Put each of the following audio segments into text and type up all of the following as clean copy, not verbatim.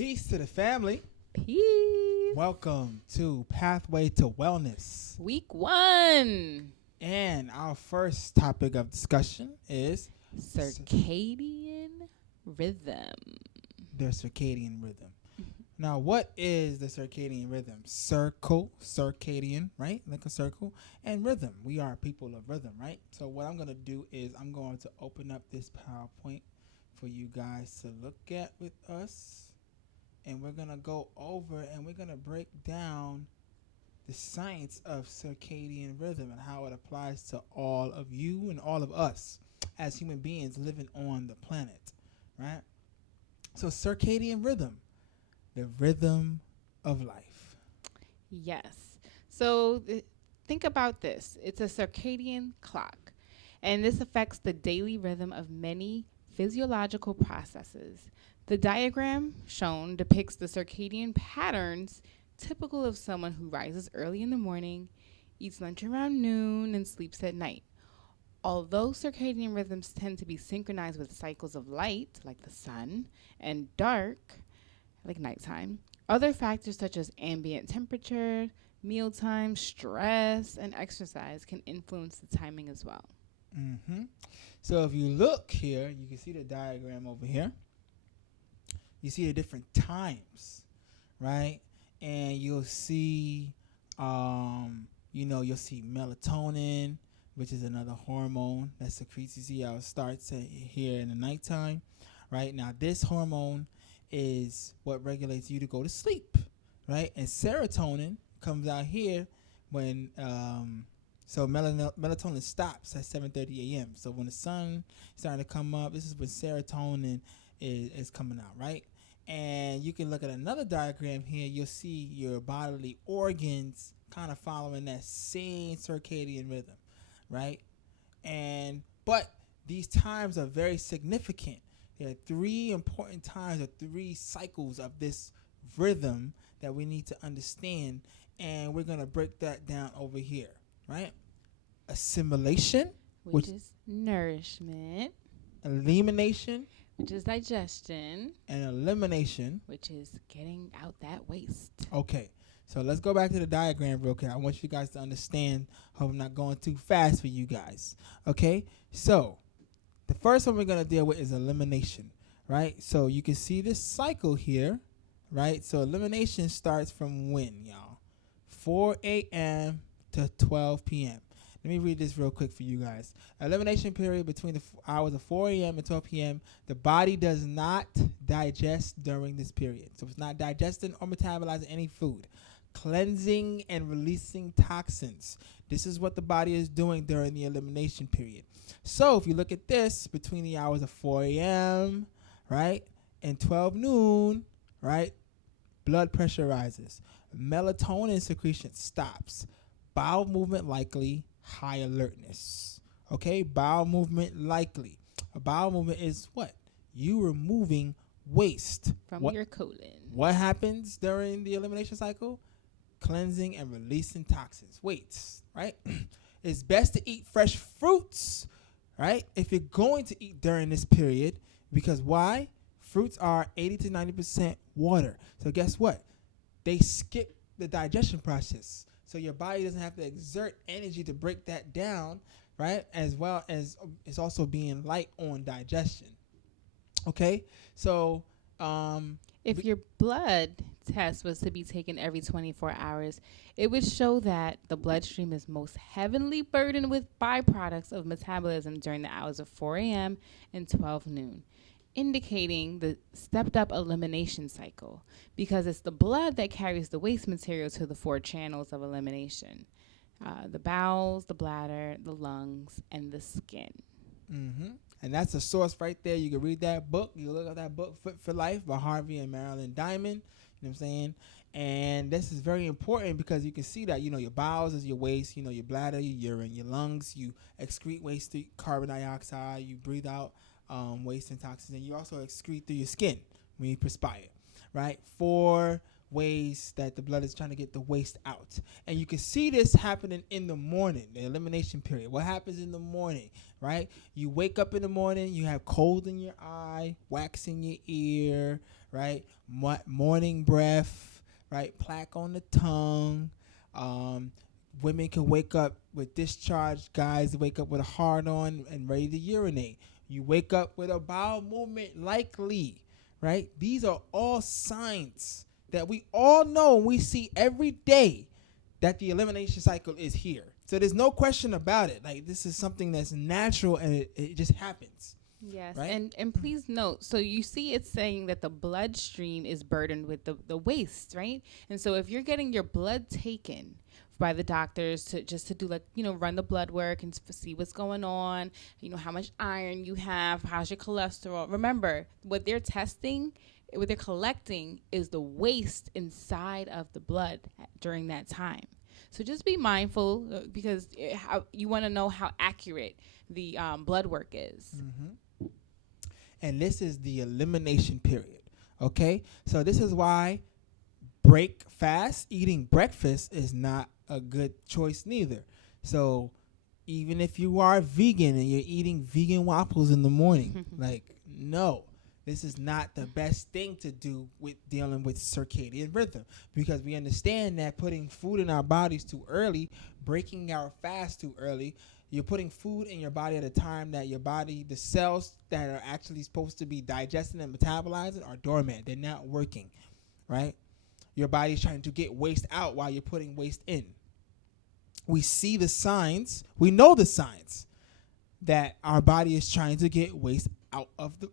Peace to the family. Peace. Welcome to Pathway to Wellness. Week 1. And our first topic of discussion is Circadian rhythm. the circadian rhythm. Now, what is the circadian rhythm? Circadian, right? Like a circle, and rhythm. We are people of rhythm, right? So what I'm going to do is I'm going to open up this PowerPoint for you guys to look at with us. And we're going to go over and we're going to break down the science of circadian rhythm and how it applies to all of you and all of us as human beings living on the planet, right? So circadian rhythm, the rhythm of life. Yes. So think about this. It's a circadian clock, and this affects the daily rhythm of many physiological processes. The diagram shown depicts the circadian patterns typical of someone who rises early in the morning, eats lunch around noon, and sleeps at night. Although circadian rhythms tend to be synchronized with cycles of light, like the sun, and dark, like nighttime, other factors such as ambient temperature, mealtime, stress, and exercise can influence the timing as well. Mm-hmm. So if you look here, you can see the diagram over here. You see the different times, right? And you'll see, you'll see melatonin, which is another hormone that secretes. You see how it starts here in the nighttime, right? Now, this hormone is what regulates you to go to sleep, right? And serotonin comes out here when, melatonin stops at 7:30 a.m. So when the sun is starting to come up, this is when serotonin is coming out, right? And you can look at another diagram here. You'll see your bodily organs kind of following that same circadian rhythm, right? But these times are very significant. There are 3 important times or 3 cycles of this rhythm that we need to understand, and we're going to break that down over here, right? Assimilation, Which is nourishment, elimination, which is digestion, and elimination, which is getting out that waste. Okay, so let's go back to the diagram real quick. I want you guys to understand. Hope I'm not going too fast for you guys. Okay, so the first one we're going to deal with is elimination, right? So you can see this cycle here, right? So elimination starts from when, y'all? 4 a.m. to 12 p.m. Let me read this real quick for you guys. Elimination period between the hours of 4 a.m. and 12 p.m. The body does not digest during this period. So it's not digesting or metabolizing any food. Cleansing and releasing toxins. This is what the body is doing during the elimination period. So if you look at this, between the hours of 4 a.m., right, and 12 noon, right, blood pressure rises. Melatonin secretion stops. Bowel movement likely. High alertness. Okay, bowel movement likely. A bowel movement is what? You removing waste From your colon. What happens during the elimination cycle? Cleansing and releasing toxins. Weights, right? It's best to eat fresh fruits, right? If you're going to eat during this period, because why? Fruits are 80 to 90% water. So guess what? They skip the digestion process. So your body doesn't have to exert energy to break that down, right? As well as it's also being light on digestion. Okay? So if your blood test was to be taken every 24 hours, it would show that the bloodstream is most heavily burdened with byproducts of metabolism during the hours of 4 a.m. and 12 noon, indicating the stepped up elimination cycle, because it's the blood that carries the waste material to the 4 channels of elimination: the bowels, the bladder, the lungs, and the skin. Mm-hmm. And that's a source right there. You can read that book. You can look at that book, Fit for Life, by Harvey and Marilyn Diamond. You know what I'm saying? And this is very important because you can see that, your bowels is your waste, your bladder, your urine, your lungs, you excrete waste through carbon dioxide, you breathe out waste and toxins, and you also excrete through your skin when you perspire, right? For ways that the blood is trying to get the waste out. And you can see this happening in the morning, the elimination period. What happens in the morning, right? You wake up in the morning, you have cold in your eye, wax in your ear, right? Morning breath, right? Plaque on the tongue. Women can wake up with discharge. Guys wake up with a hard on and ready to urinate. You wake up with a bowel movement likely, right? These are all signs that we all know, we see every day, that the elimination cycle is here. So there's no question about it. Like, this is something that's natural, and it just happens. Yes, Right? and please note, so you see it's saying that the bloodstream is burdened with the waste, right? And so if you're getting your blood taken by the doctors to do, like, run the blood work and see what's going on, how much iron you have, how's your cholesterol. Remember, what they're testing, what they're collecting is the waste inside of the blood during that time. So just be mindful, because you want to know how accurate the blood work is. Mm-hmm. And this is the elimination period. Okay? So this is why break fast, eating breakfast is not a good choice neither. So even if you are vegan and you're eating vegan waffles in the morning, like, no, this is not the best thing to do with dealing with circadian rhythm, because we understand that putting food in our bodies too early, breaking our fast too early, you're putting food in your body at a time that your body, the cells that are actually supposed to be digesting and metabolizing, are dormant. They're not working, right? Your body's trying to get waste out while you're putting waste in. We see the signs. We know the signs that our body is trying to get waste out of the...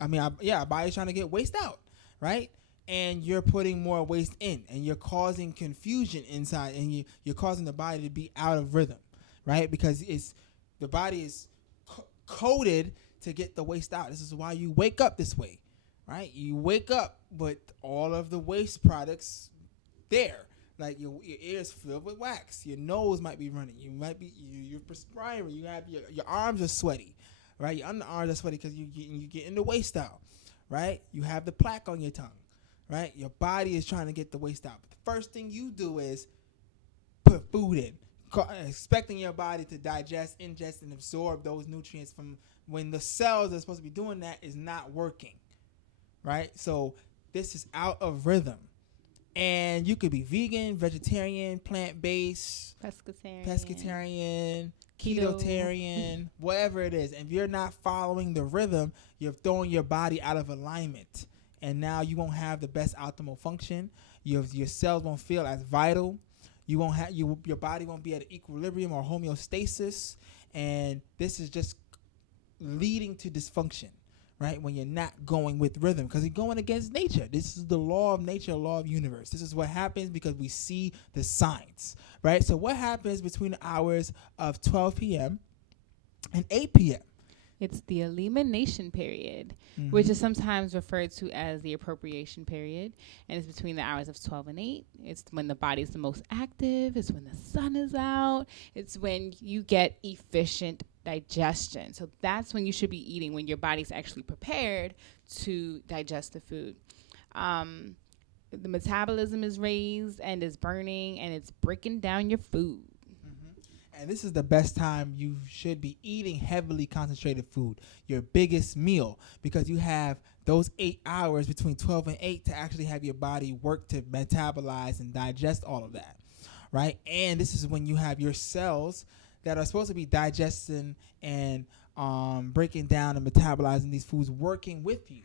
our body's trying to get waste out, right? And you're putting more waste in, and you're causing confusion inside, and you're causing the body to be out of rhythm, right? Because the body is coded to get the waste out. This is why you wake up this way, right? You wake up with all of the waste products there. Like, your ears filled with wax. Your nose might be running. You might be you're perspiring. You have your arms are sweaty, right? Your underarms are sweaty because you getting the waste out, right? You have the plaque on your tongue, right? Your body is trying to get the waste out. But the first thing you do is put food in, expecting your body to digest, ingest, and absorb those nutrients from when the cells that are supposed to be doing that is not working, right? So this is out of rhythm. And you could be vegan, vegetarian, plant-based, pescatarian, ketotarian, whatever it is. And if you're not following the rhythm, you're throwing your body out of alignment. And now you won't have the best optimal function. Your cells won't feel as vital. You won't have your body won't be at equilibrium or homeostasis. And this is just leading to dysfunction, right? When you're not going with rhythm, because you're going against nature. This is the law of nature, law of universe. This is what happens because we see the signs, right? So what happens between the hours of 12 p.m. and 8 p.m.? It's the elimination period, which is sometimes referred to as the appropriation period. And it's between the hours of 12 and 8. It's when the body's the most active. It's when the sun is out. It's when you get efficient digestion. So that's when you should be eating, when your body's actually prepared to digest the food. The metabolism is raised and is burning, and it's breaking down your food. And this is the best time you should be eating heavily concentrated food, your biggest meal, because you have those 8 hours between 12 and 8 to actually have your body work to metabolize and digest all of that, right? And this is when you have your cells that are supposed to be digesting and breaking down and metabolizing these foods working with you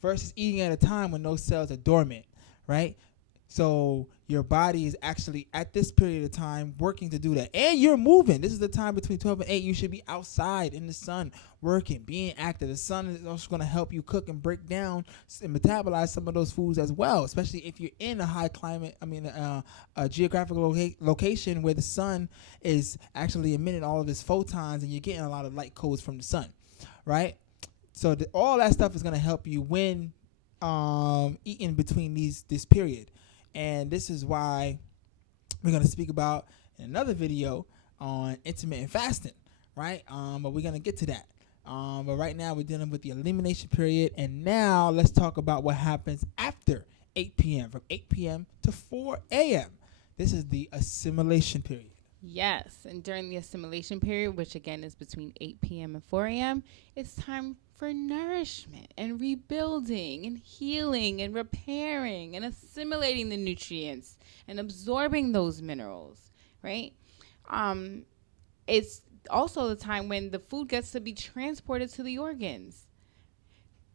versus eating at a time when those cells are dormant, right? So your body is actually at this period of time working to do that. And you're moving. This is the time between 12 and 8. You should be outside in the sun working, being active. The sun is also going to help you cook and break down and metabolize some of those foods as well, especially if you're in a high climate, a geographical location where the sun is actually emitting all of its photons and you're getting a lot of light codes from the sun, right? So all that stuff is going to help you when eating between this period. And this is why we're going to speak about in another video on intermittent fasting, right? But we're going to get to that. But right now we're dealing with the elimination period. And now let's talk about what happens after 8 p.m. From 8 p.m. to 4 a.m. This is the assimilation period. Yes, and during the assimilation period, which again is between 8 p.m. and 4 a.m., it's time for nourishment and rebuilding and healing and repairing and assimilating the nutrients and absorbing those minerals, right? Um, it's also the time when the food gets to be transported to the organs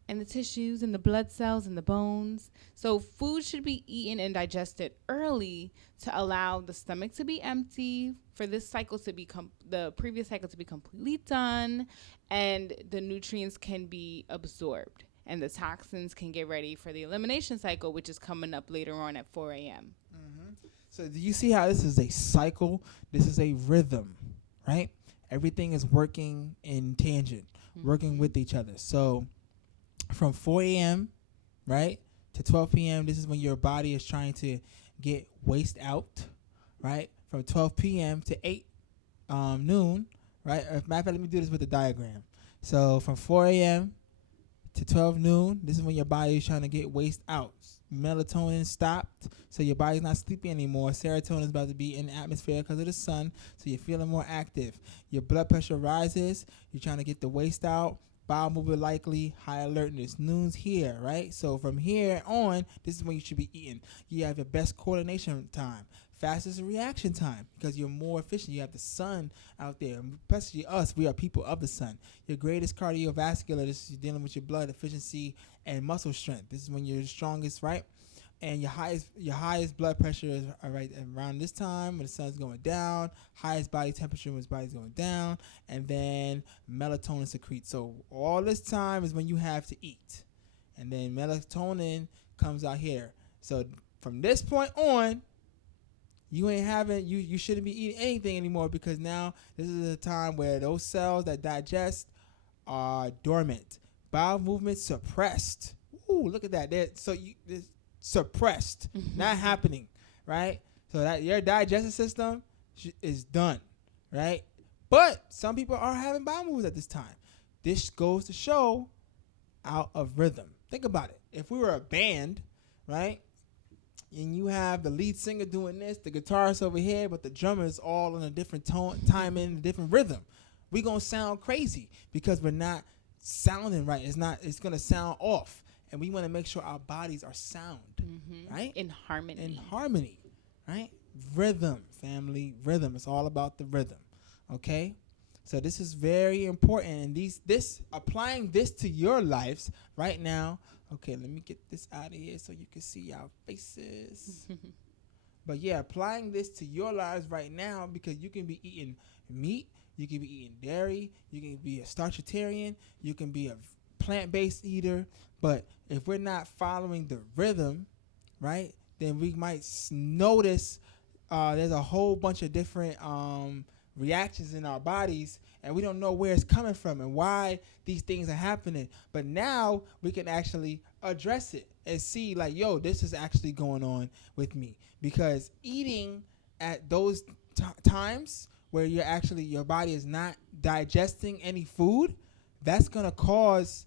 and the tissues and the blood cells and the bones. So food should be eaten and digested early to allow the stomach to be empty, for this cycle to be the previous cycle to be completely done, and the nutrients can be absorbed and the toxins can get ready for the elimination cycle, which is coming up later on at 4 a.m. Mm-hmm. So do you see how this is a cycle? This is a rhythm, right? Everything is working in tangent, working with each other. So from 4 a.m., right, to 12 p.m., this is when your body is trying to get waste out, right? From 12 p.m. to 8 noon, right? Matter of fact, let me do this with the diagram. So from 4 a.m. to 12 noon, this is when your body is trying to get waste out. Melatonin stopped, so your body's not sleepy anymore. Serotonin is about to be in the atmosphere because of the sun, so you're feeling more active. Your blood pressure rises. You're trying to get the waste out. Bowel movement likely, high alertness. Noon's here, right? So from here on, this is when you should be eating. You have your best coordination time. Fastest reaction time because you're more efficient. You have the sun out there, especially us. We are people of the sun. Your greatest cardiovascular, this is dealing with your blood efficiency and muscle strength. This is when you're the strongest, right? And your highest blood pressure is right around this time when the sun's going down. Highest body temperature when the body's going down, and then melatonin secretes. So all this time is when you have to eat, and then melatonin comes out here. So from this point on, you shouldn't be eating anything anymore because now this is a time where those cells that digest are dormant. Bowel movement suppressed. Ooh, look at that. It's suppressed, not happening, right? So that your digestive system is done, right? But some people are having bowel movements at this time. This goes to show out of rhythm. Think about it. If we were a band, right? And you have the lead singer doing this, the guitarist over here, but the drummer is all in a different tone, timing, a different rhythm. We're going to sound crazy because we're not sounding right. It's going to sound off. And we want to make sure our bodies are sound, right? In harmony, right? Rhythm, family, rhythm. It's all about the rhythm, okay? So this is very important. And applying this to your lives right now. Okay, let me get this out of here so you can see our faces. But yeah, applying this to your lives right now because you can be eating meat, you can be eating dairy, you can be a starchitarian, you can be a plant-based eater. But if we're not following the rhythm, right, then we might notice there's a whole bunch of different reactions in our bodies, and we don't know where it's coming from and why these things are happening. But now we can actually address it and see, like, yo, this is actually going on with me. Because eating at those times where your body is not digesting any food, that's going to cause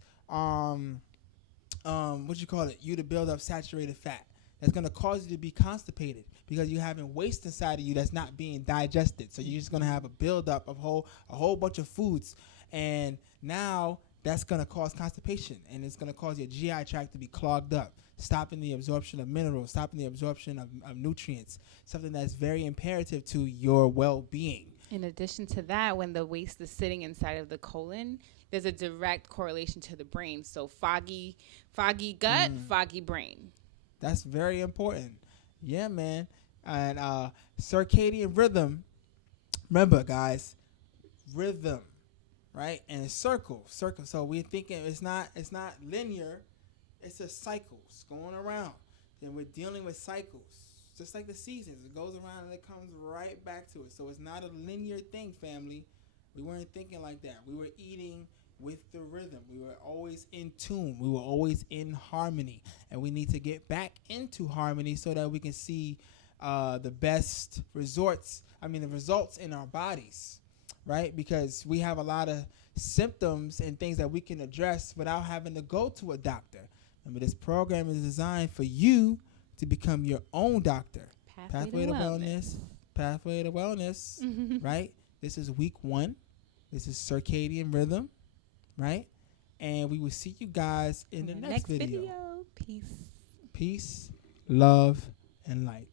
you to build up saturated fat. That's going to cause you to be constipated because you're having waste inside of you that's not being digested. So you're just going to have a buildup of a whole bunch of foods. And now that's going to cause constipation. And it's going to cause your GI tract to be clogged up, stopping the absorption of minerals, stopping the absorption of nutrients, something that's very imperative to your well-being. In addition to that, when the waste is sitting inside of the colon, there's a direct correlation to the brain. So foggy gut, foggy brain. That's very important. Yeah, man. And circadian rhythm. Remember, guys, rhythm, right? And circle. So we're thinking it's not linear. It's a cycle. It's going around. Then we're dealing with cycles. Just like the seasons. It goes around and it comes right back to it. So it's not a linear thing, family. We weren't thinking like that. We were eating with the rhythm. We were always in tune. We were always in harmony. And we need to get back into harmony so that we can see the best results in our bodies, right? Because we have a lot of symptoms and things that we can address without having to go to a doctor. Remember, this program is designed for you to become your own doctor. Pathway to wellness. Pathway to wellness, right? This is week 1. This is circadian rhythm, right? And we will see you guys in the next video. Peace. Peace, love, and light.